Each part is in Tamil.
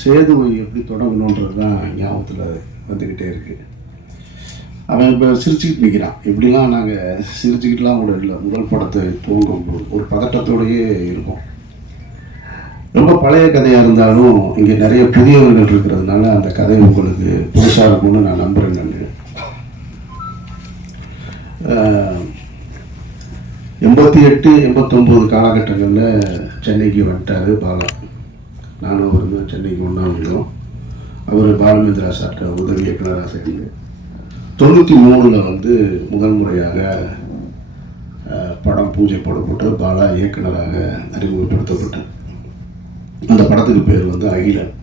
சேதுவை எப்படி தொடங்கணுன்றது தான் ஞாபகத்தில் வந்துக்கிட்டே இருக்குது அவன் இப்போ சிரிச்சுக்கிட்டு நிற்கிறான் இப்படிலாம் நாங்கள் சிரிச்சுக்கிட்டுலாம் கூட இல்லை முதல் படத்தை தூங்கும் ஒரு பதட்டத்தோடையே இருக்கும். ரொம்ப பழைய கதையாக இருந்தாலும் இங்கே நிறைய புதியவர்கள் இருக்கிறதுனால அந்த கதை உங்களுக்கு புதுசாக இருக்கும்னு நான் நம்புகிறேன் நான் எண்பத்தி எட்டு எண்பத்தொம்போது காலகட்டங்களில் சென்னைக்கு வந்துட்டார் பாலா. நானும் அவர் தான் சென்னைக்கு ஒன்றா வந்தோம். அவர் பாலமேந்திரா சார்ட்ட உதவி இயக்குனராக சேர்ந்து தொண்ணூற்றி மூணில் வந்து முதல் முறையாக படம் பூஜை போடப்பட்டு பாலா இயக்குனராக அறிமுகப்படுத்தப்பட்டேன். அந்த படத்துக்கு பேர் வந்து அகிலன்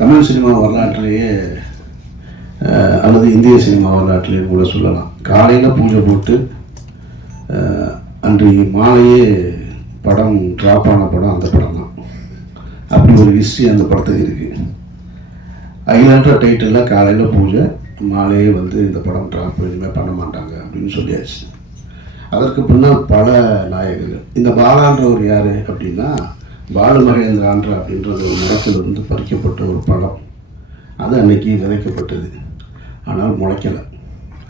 தமிழ் சினிமா வரலாற்றிலேயே அல்லது இந்திய சினிமா வரலாற்றிலேயே கூட சொல்லலாம். காலையில் பூஜை போட்டு அன்றைக்கு மாலையே படம் ட்ராப் ஆன படம் அந்த படம் தான் ஒரு ஹிஸ்ட்ரி அந்த படத்துக்கு இருக்குது அகிலான்ற டைட்டிலில் காலையில் பூஜை மாலையே வந்து இந்த படம் ட்ராப் எதுவுமே பண்ண மாட்டாங்க அப்படின்னு சொல்லியாச்சு. அதற்கு பின்னால் பல நாயகர்கள். இந்த பாலான்றவர் யார் அப்படின்னா பாலு மகேந்திரான்ற அப்படின்றது ஒரு மரத்திலிருந்து பறிக்கப்பட்ட ஒரு பழம். அது அன்னைக்கு விதைக்கப்பட்டது. ஆனால் முளைக்கலை.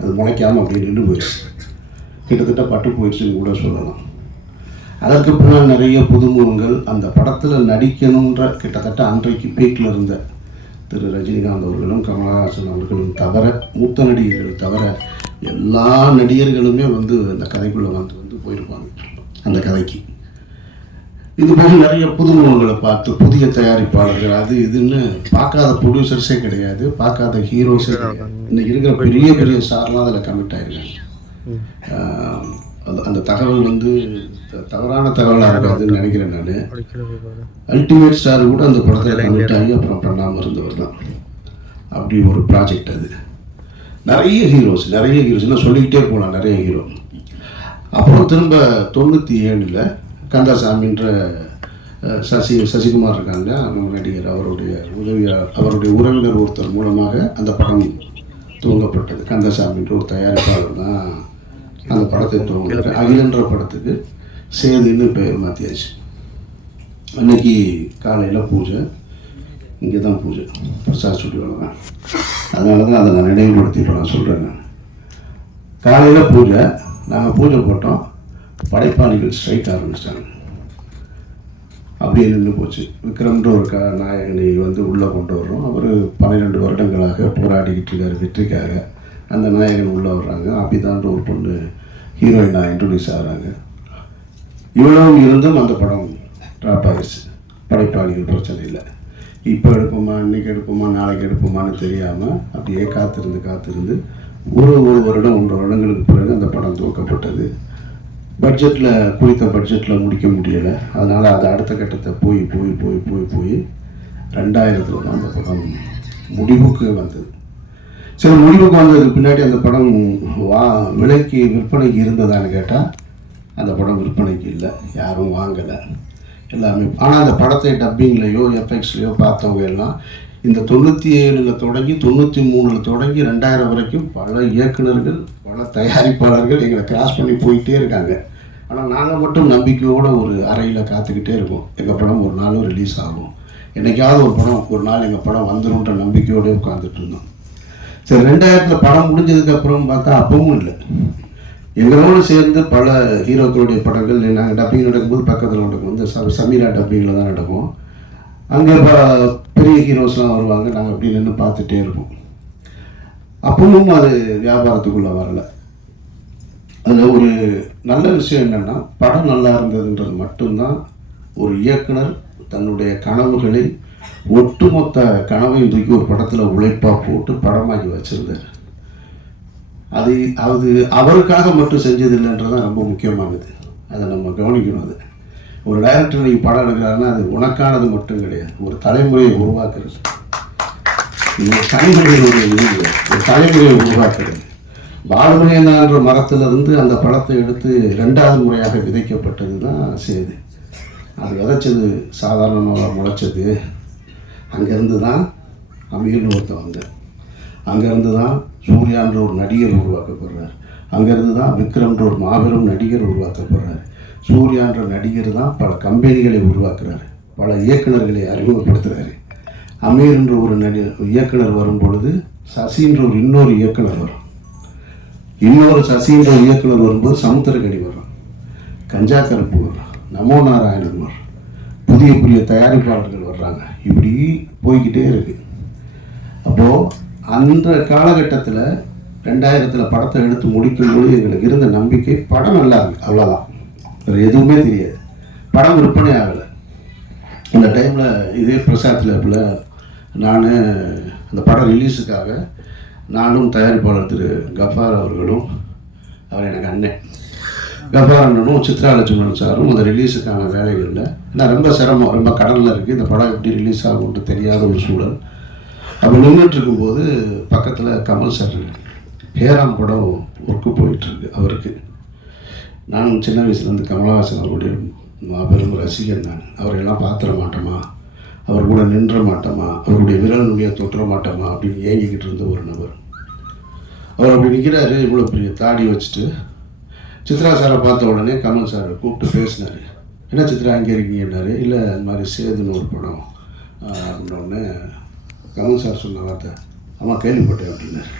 அது முளைக்காமல் அப்படி நின்று போயிடுச்சு. கிட்டத்தட்ட பட்டு போயிடுச்சுன்னு கூட சொல்லலாம். அதற்கு பின்னால் நிறைய புதுமுகங்கள் அந்த படத்தில் நடிக்கணுன்ற கிட்டத்தட்ட அன்றைக்கு பீக்கில் இருந்த திரு ரஜினிகாந்த் அவர்களும் கமலஹாசன் அவர்களும் தவிர மூத்த நடிகர்கள் தவிர எல்லா நடிகர்களுமே வந்து அந்த கதைக்குள்ளே வந்து வந்து போயிருப்பாங்க. அந்த கதைக்கு. இது போக நிறைய புதுமுகங்களை பார்த்து புதிய தயாரிப்பாளர்கள் அது இதுன்னு பார்க்காத ப்ரொடியூசர்ஸே கிடையாது பார்க்காத ஹீரோஸே கிடையாது. இன்னைக்கு இருக்கிற பெரிய பெரிய ஸ்டார்லாம் அதில் கமிட் ஆயிருக்காங்க. ஆஹ் அந்த தகவல் வந்து தவறான தகவலாக இருக்காதுன்னு நினைக்கிறேன் நான். அல்டிமேட் ஸ்டார் கூட அந்த படத்தில் கமிட் ஆகி அப்புறம் பண்ணாமல் இருந்தவர் தான். அப்படி ஒரு ப்ராஜெக்ட் அது. நிறைய ஹீரோஸ் நிறைய ஹீரோஸ் இன்னும் சொல்லிக்கிட்டே போகலாம் நிறைய ஹீரோ அப்புறம் திரும்ப தொண்ணூற்றி ஏழில் கந்தசாமின்ற சசி சசிகுமார் இருக்காங்க. நடிகர் அவருடைய உதவியாளர் அவருடைய உறவினர் ஒருத்தர் மூலமாக அந்த படம் துவங்கப்பட்டது. கந்தசாமின்ற ஒரு தயாரிப்பாளர் தான் அந்த படத்தை துவங்கினார். அகிலன்ற படத்துக்கு. சேதுன்னு பெயர் மாற்றியாச்சு அன்னைக்கு காலையில் பூஜை இங்கே தான் பூஜை. பிரசாத் சுட்டி தான் அதனால தான் அதை நான் நினைவுபடுத்தி இப்போ நான் சொல்கிறேன் நான். காலையில் பூஜை நாங்கள் பூஜை போட்டோம். படைப்பாளிகள் ஸ்ட்ரைக் ஆரம்பிச்சிட்டாங்க. அப்படியே நின்று போச்சு. விக்ரம்ன்ற ஒரு க நாயகனை வந்து உள்ளே கொண்டு வர்றோம். அவர் பன்னிரெண்டு வருடங்களாக போராடிக்கிட்டு இருக்கார் வெற்றிக்காக. அந்த நாயகன் உள்ளே வர்றாங்க. அபிதான்ற ஒரு பொண்ணு ஹீரோயினாக இன்ட்ரடியூஸ் ஆகிறாங்க. இவ்வளவு இருந்தும் அந்த படம் ட்ராப் ஆகிடுச்சு படைப்பாளிகள் பிரச்சனை இல்லை. இப்போ எடுப்போமா இன்னைக்கு எடுப்போமா நாளைக்கு எடுப்போமான்னு தெரியாமல் அப்படியே காத்திருந்து காத்திருந்து ஒரு ஒரு வருடம் ஒன்றரை வருடங்களுக்கு பிறகு அந்த படம் துவக்கப்பட்டது. பட்ஜெட்டில் குறித்த பட்ஜெட்டில் முடிக்க முடியலை. அதனால் அது அடுத்த கட்டத்தை போய் போய் போய் போய் போய் ரெண்டாயிரத்தில் தான் அந்த படம் முடிவுக்கு வந்தது. சரி முடிவுக்கு வந்ததுக்கு பின்னாடி அந்த படம் வா விலைக்கு விற்பனைக்கு இருந்ததான்னு கேட்டால் அந்த படம் விற்பனைக்கு இல்லை. யாரும் வாங்கலை. எல்லாமே ஆனால் அந்த படத்தை டப்பிங்லேயோ எஃபெக்ட்ஸ்லேயோ பார்த்தவங்க எல்லாம் இந்த தொண்ணூற்றி ஏழில் தொடங்கி தொண்ணூற்றி மூணில் தொடங்கி ரெண்டாயிரம் வரைக்கும் பல இயக்குனர்கள் பல தயாரிப்பாளர்கள் எங்களை கிராஸ் பண்ணி போயிட்டே இருக்காங்க. ஆனால் நாங்கள் மட்டும் நம்பிக்கையோடு ஒரு அறையில் காத்துக்கிட்டே இருக்கோம். எங்கள் படம் ஒரு நாளும் ரிலீஸ் ஆகும். என்னைக்காவது ஒரு படம் ஒரு நாள் எங்கள் படம் வந்துடும்ன்ற நம்பிக்கையோடு உட்காந்துட்டு இருந்தோம். சரி ரெண்டாயிரத்தில் படம் முடிஞ்சதுக்கப்புறம் பார்த்தா அப்பவும் இல்லை. எங்களோடு சேர்ந்து பல ஹீரோக்களுடைய படங்கள் நாங்கள் டப்பிங் நடக்கும்போது பக்கத்தில் நடக்கும். இந்த ச- சமீரா டப்பிங்கில் தான் நடக்கும். அங்கே பெரிய ஹீரோஸ்லாம் வருவாங்க. நாங்கள் அப்படி நின்று பார்த்துட்டே இருப்போம். அப்பவும் அது வியாபாரத்துக்குள்ளே வரல. அதில் ஒரு நல்ல விஷயம் என்னென்னா படம் நல்லா இருந்ததுன்றது மட்டும்தான் ஒரு இயக்குனர் தன்னுடைய கனவுகளில் ஒட்டுமொத்த கனவையும் தூக்கி ஒரு படத்தில் உழைப்பாக போட்டு படமாக்கி வச்சுருந்தார். அது அது அவருக்காக மட்டும் செஞ்சது ரொம்ப முக்கியமானது. அதை நம்ம கவனிக்கணும் அது. ஒரு டைரக்டர் நீங்கள் படம் எடுக்கிறாருன்னா அது உனக்கானது மட்டும் கிடையாது. ஒரு தலைமுறையை உருவாக்குறது. ஒரு தலைமுறையினுடைய இது ஒரு தலைமுறையை உருவாக்குறது. பாலுமகேந்திரன்ற மரத்திலிருந்து அந்த படத்தை எடுத்து ரெண்டாவது முறையாக விதைக்கப்பட்டது தான் செய்து அது விதைச்சது சாதாரணமாக முளைச்சது. அங்கேருந்து தான் அமீர்னு ஒருத்தன் வந்தேன். அங்கேருந்து தான் சூர்யான்ற ஒரு நடிகர் உருவாக்கப்படுறார். அங்கேருந்து தான் விக்ரம்ன்ற ஒரு மாபெரும் நடிகர் உருவாக்கப்படுறார். சூர்யான்ற நடிகர் தான் பல கம்பெனிகளை உருவாக்குறாரு. பல இயக்குனர்களை அறிமுகப்படுத்துகிறாரு அமீர்ன்ற ஒரு நடி இயக்குனர் வரும் பொழுது சசின்ற ஒரு இன்னொரு இயக்குனர் வரும். இன்னொரு சசின்ற இயக்குனர் வரும்போது சமுத்திரக்கடி வரும். கஞ்சா கருப்பு வரும். நமோ நாராயணன் வரும். புதிய புதிய தயாரிப்பாளர்கள் வர்றாங்க. இப்படி போய்கிட்டே இருக்குது அப்போது அந்த காலகட்டத்தில் ரெண்டாயிரத்தில் படத்தை எடுத்து முடிக்கும்போது எங்களுக்கு இருந்த நம்பிக்கை படம் நல்லா இருக்கு அவ்வளோதான் வேறு எதுவுமே தெரியாது. படம் விற்பனை ஆகலை. இந்த டைமில் இதே பிரசாத் லேபில் நான் அந்த படம் ரிலீஸுக்காக நானும் தயாரிப்பாளர் திரு கஃபார் அவர்களும் அவர் எனக்கு அண்ணன். கஃபார் அண்ணனும் சித்ரா லட்சுமணன் சாரும் அந்த ரிலீஸுக்கான வேலைகளில் நான் ரொம்ப சிரமம் ரொம்ப கடனில் இருக்குது இந்த படம் எப்படி ரிலீஸ் ஆகும்ன்ட்டு தெரியாத ஒரு சூழல். அப்படி நின்றுட்டு இருக்கும்போது பக்கத்தில் கமல் சார் ஹேராம் படம் ஒர்க்கு போயிட்டுருக்கு அவருக்கு. நான் சின்ன வயசுலேருந்து கமலஹாசன் அவருடைய மாபெரும் ரசிகன் நான். அவரையெல்லாம் பார்த்துட மாட்டோமா? அவர் கூட நின்ற மாட்டோமா? அவருடைய விரல் நுனியை தொற்ற மாட்டோமா? அப்படின்னு ஏங்கிக்கிட்டு இருந்த ஒரு நபர். அவர் அப்படி நிற்கிறாரு இவ்வளோ பெரிய தாடி வச்சுட்டு. சித்ரா சாரை பார்த்த உடனே கமல் சார் கூப்பிட்டு பேசினார். என்ன சித்ரா அங்கே இருக்கீங்கன்னாரு? இல்லை இந்த மாதிரி சேதுன்னு ஒரு படம். அப்படின்னோடனே உடனே கமல் சார் சொன்ன வார்த்தை. ஆமாம் கேள்விப்பட்டேன் அப்படின்னார்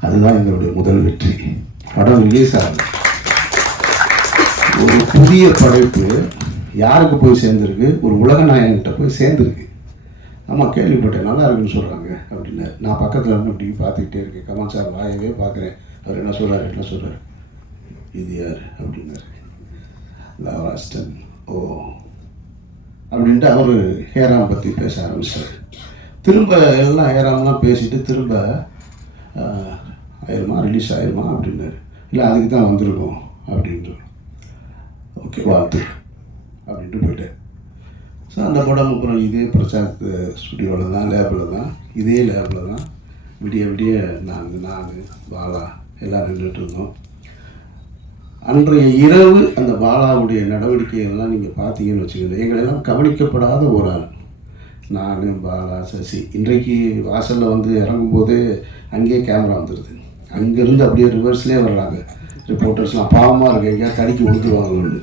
அதுதான் எங்களுடைய முதல் வெற்றி. படம் ரிலீஸ் ஆகுது ஒரு புதிய படைப்பு யாருக்கு போய் சேர்ந்துருக்கு? ஒரு உலக நாயகன்கிட்ட போய் சேர்ந்துருக்கு. ஆமாம் கேள்விப்பட்டேன் நல்லா இருக்குன்னு சொல்கிறாங்க அப்படின்னு நான் பக்கத்தில் இருந்து இப்படி பார்த்துக்கிட்டே இருக்கேன். கமல் சார் வாயவே பார்க்குறேன். அவர் என்ன சொல்கிறார் என்ன சொல்கிறாரு இது யார்? அப்படின்னாரு. லவராஸ்டன் ஓ. அப்படின்ட்டு அவர் ஹேராம் பற்றி பேச ஆரம்பிச்சார். திரும்ப எல்லாம் ஏறாமலாம் பேசிட்டு திரும்ப ஆயிருமா ரிலீஸ் ஆயிருமா அப்படின்னாரு. இல்லை அதுக்கு தான் வந்திருக்கோம் அப்படின்ட்டு ஓகே வாழ்த்து அப்படின்ட்டு போயிட்டேன் ஸோ அந்த படம் அப்புறம் இதே பிரசாத் ஸ்டுடியோவில் தான் லேபில் தான் இதே லேபில் தான் விடிய விடிய நாங்கள் நான் பாலா எல்லாம் நின்றுட்டு இருந்தோம். அன்றைய இரவு அந்த பாலாவுடைய நடவடிக்கைகள்லாம் நீங்கள் பார்த்தீங்கன்னு வச்சுக்கோங்க எங்களெல்லாம் கவனிக்கப்படாத ஒரு ஆள். நான் பாலா சசி. இன்றைக்கு வாசலில் வந்து இறங்கும்போதே அங்கேயே கேமரா வந்துடுது அங்கேருந்து அப்படியே ரிவர்ஸ்லேயே வர்றாங்க ரிப்போர்ட்டர்ஸ்லாம் பாவமாக இருக்கு. எங்கேயா தடுக்கி விழுந்துருவாங்கன்னு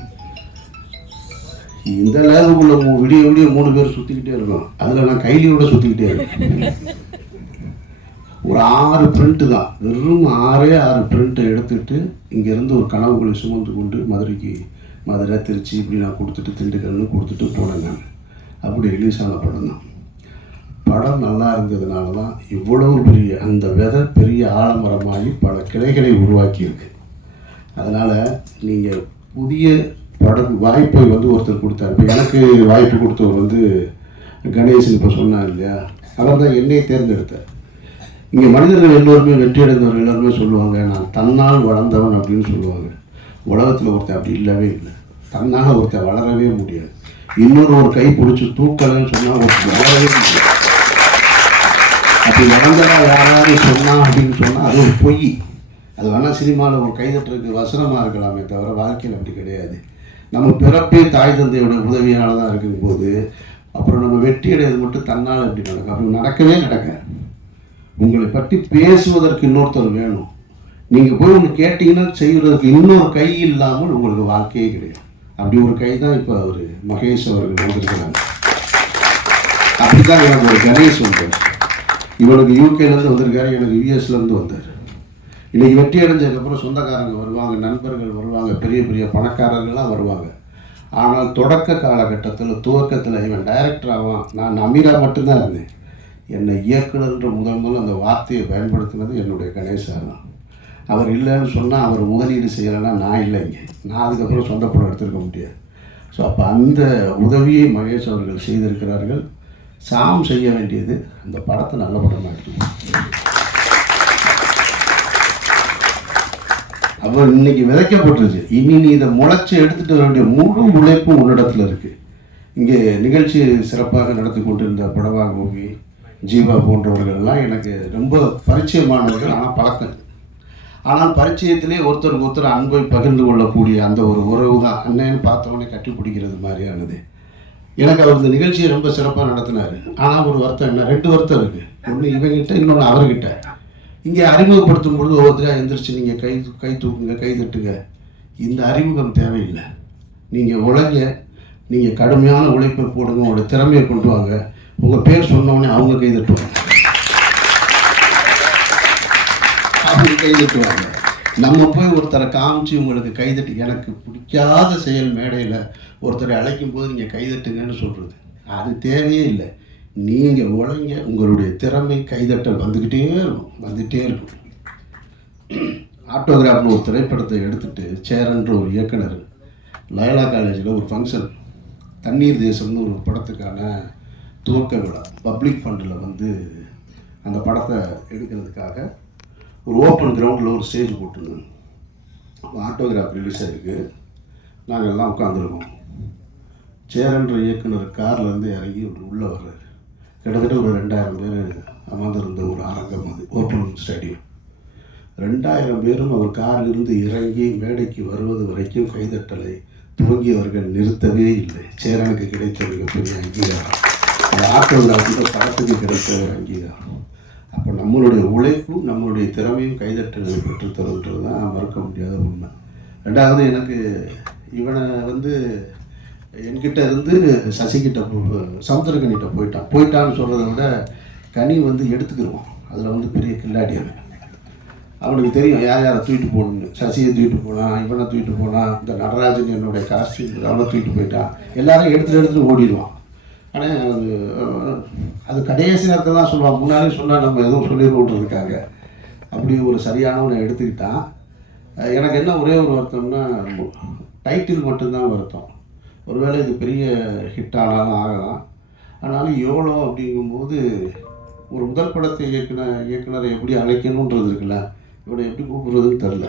இந்த லேபுக்குள்ள விடிய விடிய மூணு பேர் சுற்றிக்கிட்டே இருக்கோம் அதில் நான் கைலியோட சுற்றிக்கிட்டே இருக்கேன். ஒரு ஆறு பிரிண்ட்டு தான். வெறும் ஆறே ஆறு பிரிண்ட்டை எடுத்துட்டு இங்கேருந்து ஒரு கனவுகளை சுமந்து கொண்டு மதுரைக்கு மதுரை திருச்சி இப்படி நான் கொடுத்துட்டு திண்டுக்கல்னு கொடுத்துட்டு போனேன் நான். அப்படி ரிலீஸ் ஆன படம் தான். படம் நல்லா இருந்ததுனால தான் இவ்வளவு பெரிய அந்த விதை பெரிய ஆலமரமாகி பல கிளைகளை உருவாக்கியிருக்கு. அதனால் நீங்கள் புதிய படம் வாய்ப்பை வந்து ஒருத்தர் கொடுத்தார். இப்போ எனக்கு வாய்ப்பு கொடுத்தவர் வந்து கணேசன் இப்போ சொன்னார் இல்லையா? அவர் தான் என்னை தேர்ந்தெடுத்தார். இங்கே மனிதர்கள் எல்லோருமே வெற்றி அடைந்தவர் எல்லோருமே சொல்லுவாங்க நான் தன்னால் வளர்ந்தவன் அப்படின்னு சொல்லுவாங்க. உலகத்தில் ஒருத்தன் அப்படி இல்லவே இல்லை. தன்னால் ஒருத்தன் வளரவே முடியாது. இன்னொரு ஒரு கை பிடிச்சி தூக்கலன்னு சொன்னால் ஒரு அப்படி நடந்ததா யாராவது சொன்னா அப்படின்னு சொன்னால் அது ஒரு பொய். அது வேணால் சினிமாவில் ஒரு கைதட்டுறதுக்கு வசனமாக இருக்கலாமே தவிர வாழ்க்கையில் அப்படி கிடையாது. நம்ம பிறப்பே தாய் தந்தையோட உதவியால் தான் இருக்கும்போது அப்புறம் நம்ம வெற்றி அடையிறது மட்டும் தன்னால் எப்படி நடக்கும்? அப்படி நடக்கவே நடக்காது. உங்களை பற்றி பேசுவதற்கு இன்னொருத்தர் வேணும். நீங்கள் போய் ஒன்று கேட்டீங்கன்னா செய்வதற்கு இன்னொரு கை இல்லாமல் உங்களுக்கு வாழ்க்கையே கிடையாது. அப்படி ஒரு கை தான் இப்போ அவர் மகேஷ் அவர்கள் வந்திருக்கிறாங்க. அப்படிதான் எனக்கு ஒரு கணேஷ் வந்தார். இவனுக்கு யூகேலேருந்து வந்திருக்காரு எனக்கு யூஎஸ்லேருந்து வந்தார். இன்னைக்கு வெற்றி அடைஞ்சதுக்கப்புறம் சொந்தக்காரங்க வருவாங்க நண்பர்கள் வருவாங்க பெரிய பெரிய பணக்காரர்கள்லாம் வருவாங்க. ஆனால் தொடக்க காலகட்டத்தில் துவக்கத்தில் இவன் டைரக்டர் ஆவான். நான் அமீரா மட்டும்தான் இருந்தேன். என்னை இயக்குனர்ன்ற முதல் முதல் அந்த வார்த்தையை பயன்படுத்தினது என்னுடைய கணேசார் தான். அவர் இல்லைன்னு சொன்னால் அவர் முதலீடு செய்யலைன்னா நான் இல்லை இங்கே நான் அதுக்கப்புறம் சொந்த படம் எடுத்திருக்க முடியாது. ஸோ அப்போ அந்த உதவியை மகேஷ் அவர்கள் செய்திருக்கிறார்கள். சாம் செய்ய வேண்டியது அந்த படத்தை நல்ல படமாக எடுக்கணும். அப்போ இன்னைக்கு விதைக்கப்பட்டுருச்சு இனி நீ இதை முளைச்சி எடுத்துட்டு வர வேண்டிய முழு உழைப்பு உன்னிடத்துல இருக்கு. இங்கே நிகழ்ச்சி சிறப்பாக நடத்தி கொண்டிருந்த படவா கோபி ஜீவா போன்றவர்கள்லாம் எனக்கு ரொம்ப பரிச்சயமானவர்கள். ஆனால் பழக்கம் ஆனால் பரிச்சயத்திலே ஒருத்தருக்கு ஒருத்தர் அன்பை பகிர்ந்து கொள்ளக்கூடிய அந்த ஒரு உறவு தான். அண்ணன் பார்த்தவனே கட்டி பிடிக்கிறது மாதிரியானது. எனக்கு அவர் இந்த நிகழ்ச்சியை ரொம்ப சிறப்பாக நடத்தினார். ஆனால் ஒரு வருத்தம் என்ன? ரெண்டு வருத்தம் இருக்குது ஒன்று இவங்கிட்ட இன்னொன்று அவர்கிட்ட. இங்கே அறிமுகப்படுத்தும் பொழுது ஒவ்வொருத்தராக எந்திரிச்சு நீங்கள் கை கை தூக்குங்க கை தட்டுங்க. இந்த அறிமுகம் தேவையில்லை. நீங்கள் உழைங்க. நீங்கள் கடுமையான உழைப்பை போடுங்க. உங்களோட திறமையை கொண்டு வாங்க. உங்கள் பேர் சொன்னோடனே அவங்க கை தட்டுவாங்க. அவங்க கைதட்டுவாங்க நம்ம போய் ஒருத்தரை காமிச்சு உங்களுக்கு கைதட்டு எனக்கு பிடிக்காத செயல் மேடையில் ஒருத்தரை அழைக்கும் போது நீங்கள் கைதட்டுங்கன்னு சொல்கிறது அது தேவையே இல்லை. நீங்கள் உழைங்க உங்களுடைய திறமை கைதட்டல் வந்துக்கிட்டே இருக்கும் வந்துக்கிட்டே இருக்கும். ஆட்டோகிராஃப்னு ஒரு திரைப்படத்தை எடுத்துகிட்டு சேரன்ற ஒரு இயக்குனர் லயலா காலேஜில் ஒரு ஃபங்க்ஷன் தண்ணீர் தேசம்னு ஒரு படத்துக்கான துவக்க விழா பப்ளிக் ஃபண்டில் வந்து அந்த படத்தை எடுக்கிறதுக்காக ஒரு ஓப்பன் கிரவுண்டில் ஒரு ஸ்டேஜ் போட்டுருந்தோம் அப்போ ஆட்டோகிராஃப் ரிலீஸ் ஆகிருக்கு நாங்கள் எல்லாம் உட்காந்துருக்கோம் சேரன்ற இயக்குனர் கார்லேருந்து இறங்கி ஒரு உள்ளே வர்றாரு. கிட்டத்தட்ட ஒரு ரெண்டாயிரம் பேர் அமர்ந்திருந்த ஒரு அரங்கம் அது ஓப்பன் ஸ்டேடியம் ரெண்டாயிரம் பேரும் அவர் காரிலிருந்து இறங்கி மேடைக்கு வருவது வரைக்கும் கைதட்டலை துவங்கியவர்கள் நிறுத்தவே இல்லை. சேரனுக்கு கிடைத்த மிகப்பெரிய அங்கீகாரம். அந்த ஆட்டோகிராஃபில் படத்துக்கு கிடைத்த ஒரு அங்கீகாரம். அப்போ நம்மளுடைய உழைப்பும் நம்மளுடைய திறமையும் கைதட்டலை பெற்றுத்தருன்றது தான் மறக்க முடியாத உண்மை. ரெண்டாவது எனக்கு இவனை வந்து என்கிட்ட இருந்து சசிகிட்ட போ- போயிட்டான். போயிட்டான்னு சொல்கிறத விட கனி வந்து எடுத்துக்கிடுவான் அதில் வந்து பெரிய கில்லாடி அவன். அவனுக்கு தெரியும் யார் யாரை தூக்கிட்டு போகணும்னு. சசியை தூக்கிட்டு போனான் இவனை தூக்கிட்டு போனான். இந்த நடராஜன் என்னுடைய காஸ்டியூம் அவனை தூக்கிட்டு போயிட்டான். எல்லாரும் எடுத்துகிட்டு எடுத்துட்டு ஓடிடுவான். ஆனால் அது அது கடைசி நேரத்தில் தான் சொல்லுவான் முன்னாலே சொன்னால் நம்ம எதுவும் சொல்லிடுவோன்றதுக்காக அப்படி ஒரு சரியானவனை எடுத்துக்கிட்டான். எனக்கு என்ன ஒரே ஒரு வருத்தம்னா டைட்டில் மட்டும்தான் வருத்தம். ஒருவேளை இது பெரிய ஹிட் ஆனாலும் ஆகலாம். ஆனாலும் எவ்வளோ அப்படிங்கும்போது ஒரு முதல் படத்தை இயக்குன இயக்குனரை எப்படி அழைக்கணுன்றது இருக்குல்ல இவனை எப்படி கூப்பிடுறதுன்னு தெரில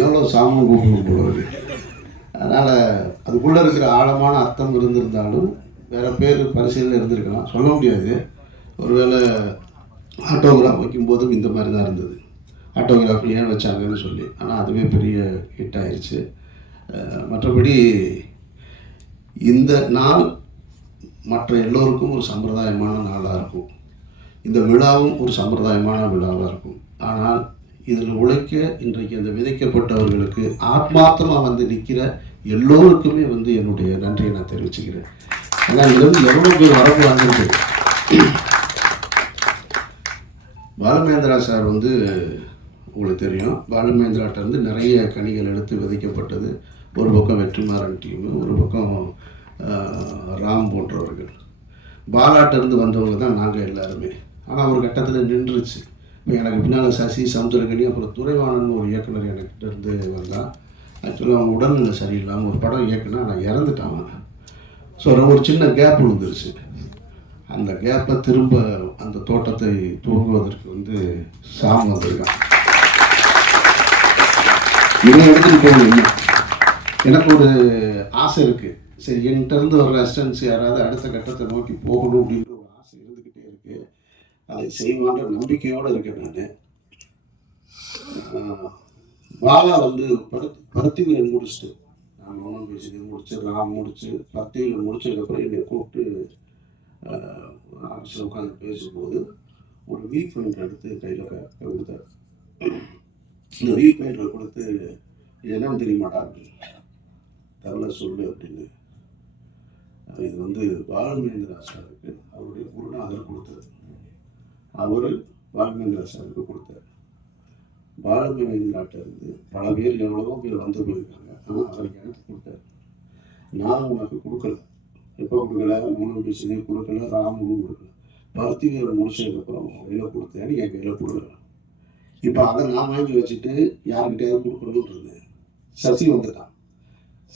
எவ்வளோ சாமம் கூப்பிடணும் போடுவது அதனால் அதுக்குள்ளே இருக்கிற ஆழமான அர்த்தம் இருந்திருந்தாலும் வேறு பேர் பரிசீலனை இருந்திருக்கலாம். சொல்ல முடியாது. ஒருவேளை ஆட்டோகிராஃப் வைக்கும்போதும் இந்த மாதிரி தான் இருந்தது. ஆட்டோகிராஃப் ஏன் வச்சாங்கன்னு சொல்லி. ஆனால் அதுவே பெரிய ஹிட் ஆயிடுச்சு மற்றபடி இந்த நாள் மற்ற எல்லோருக்கும் ஒரு சம்பிரதாயமான நாளாக இருக்கும். இந்த விழாவும் ஒரு சம்பிரதாயமான விழாவாக இருக்கும். ஆனால் இதில் உழைக்க இன்றைக்கு அந்த விதைக்கப்பட்டவர்களுக்கு ஆத்மார்த்தமாக வந்து நிற்கிற எல்லோருக்குமே வந்து என்னுடைய நன்றியை நான் தெரிவிச்சுக்கிறேன். ஆனால் இதுலேருந்து எவ்வளோ பேர் வரப்போறாங்கன்னு பாலமேந்திரா சார் வந்து உங்களுக்கு தெரியும். பாலமேந்திராட்டிருந்து நிறைய கனிகள் எடுத்து விதைக்கப்பட்டது. ஒரு பக்கம் வெற்றிமாறன் டீமு ஒரு பக்கம் ராம் போன்றவர்கள். பாலாட்டிருந்து வந்தவங்க தான் நாங்கள் எல்லாருமே. ஆனால் ஒரு கட்டத்தில் நின்றுச்சு. இப்போ எனக்கு பின்னால் சசி சமுத்திரகனி அப்புறம் துறைவானன் ஒரு இயக்குனர் எனக்கிட்ட இருந்து வந்தான் ஆக்சுவலாக அவங்க உடல்நிலை சரியில்லாமல் ஒரு படம் இயக்குனா நான் இறந்துட்டான் ஸோ ஒரு சின்ன கேப் விழுந்துருச்சு. அந்த கேப்பை திரும்ப அந்த தோட்டத்தை தூங்குவதற்கு வந்து சாம் வந்திருக்கான். இவன் எடுத்துகிட்டு போகணும் எனக்கு ஒரு ஆசை இருக்குது சரி என்கிட்டருந்து ஒரு ரெஸ்டன்ஸ் யாராவது அடுத்த கட்டத்தை நோக்கி போகணும் அப்படின்ற ஒரு ஆசை இருந்துக்கிட்டே இருக்குது அதை செய்வான்ற நம்பிக்கையோடு இருக்கேன் நான். பாலா வந்து பருத்தி பருத்திகளை முடிச்சுட்டு நான் மௌனம் பேசிட்டு முடிச்சு நான் முடிச்சு பருத்திகளை முடிச்சதுக்கப்புறம் என்னை கூப்பிட்டு ஆஃபீஸில் உட்காந்து பேசும்போது ஒரு வீ பாயிண்ட் எடுத்து கையில் கொடுத்தார். இந்த வீ பாயிண்டில் கொடுத்து இது என்னன்னு தெரியுமாடா தரல சொல்லு அப்படின்னு. இது வந்து பாலமேந்திரா சாருக்கு அவருடைய குருநாதர் கொடுத்தது. அவர் பாலமேந்திரா சாருக்கு கொடுத்தார். பாலமேந்திராட்ட இருந்து பல பேர் எவ்வளவோ பேர் வந்து போயிருக்காங்க. ஆனால் அவருக்கு எனக்கு கொடுத்தாரு. நான் உனக்கு கொடுக்கல. எப்போ கொடுக்கல? மூணு பேசுனே கொடுக்கல ராமனும் கொடுக்கல. பருத்தி வீரர் முடிச்சதுக்கப்புறம் கையில் கொடுத்தேன்னு என் கையில் கொடுக்குறேன் இப்போ அதை நான் வாங்கி வச்சுட்டு யாருக்கிட்டையாவது கொடுக்கணும்னு இருந்தேன் சசி வந்துட்டான்.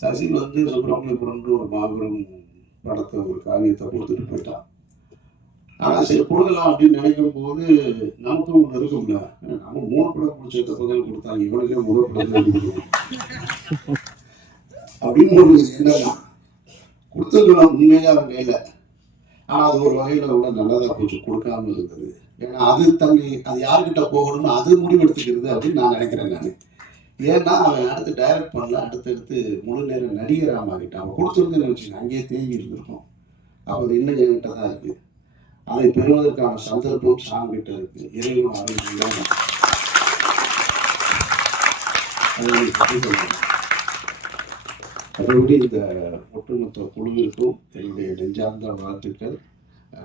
சசி வந்து சுப்பிரமணியபுரம்ன்ற ஒரு மாபெரும் படத்தை ஒரு காவியத்தை கொடுத்துட்டு போயிட்டான். ஆனால் சரி கொடுக்கலாம் அப்படின்னு நினைக்கும் போது நமக்கு ஒன்று இருக்கும்ல. நம்ம மூணு படம் முடிச்ச பதவி கொடுத்தாங்க இவனுக்கே முதல் கொடுக்கணும். அப்படின்னு ஒரு எண்ணம். கொடுத்துருக்கலாம் உண்மையாக அவன் கையில். ஆனால் அது ஒரு வகையில் கூட நல்லதாக போச்சு கொடுக்காம இருந்தது. ஏன்னா அது தங்கி அது யார்கிட்ட போகணும்னு அது முடிவெடுத்துக்கிறது அப்படின்னு நான் நினைக்கிறேன் நான். ஏன்னா அவன் அடுத்து டைரக்ட் பண்ணல அடுத்தடுத்து முழு நேரம் நடிகராக மாறிட்டான். அவன் கொடுத்துருந்துன்னு வச்சுக்கோங்க அங்கேயே தேங்கி இருந்திருக்கும். அப்போ அது இன்னும் என்கிட்ட தான் இருக்குது அதை பெறுவதற்கான சந்தர்ப்பம் சாமி கிட்ட இருக்கு இறைவன் அருள் இல்லாம. அதை நீ பற்றி இந்த ஒட்டுமொத்த குழுவிற்கும் என்னுடைய நெஞ்சார்ந்த வாழ்த்துக்கள்.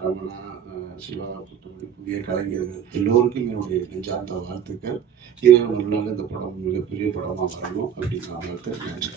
ரமணா சிவா புத்தமொழி புதிய கலைஞர்கள் எல்லோருக்கும் என்னுடைய நெஞ்சார்ந்த வாழ்த்துக்கள். இறைவன் அருளால் இந்த படம் மிகப்பெரிய படமாக வரணும் அப்படின்னு நான் வாழ்த்து நன்றி.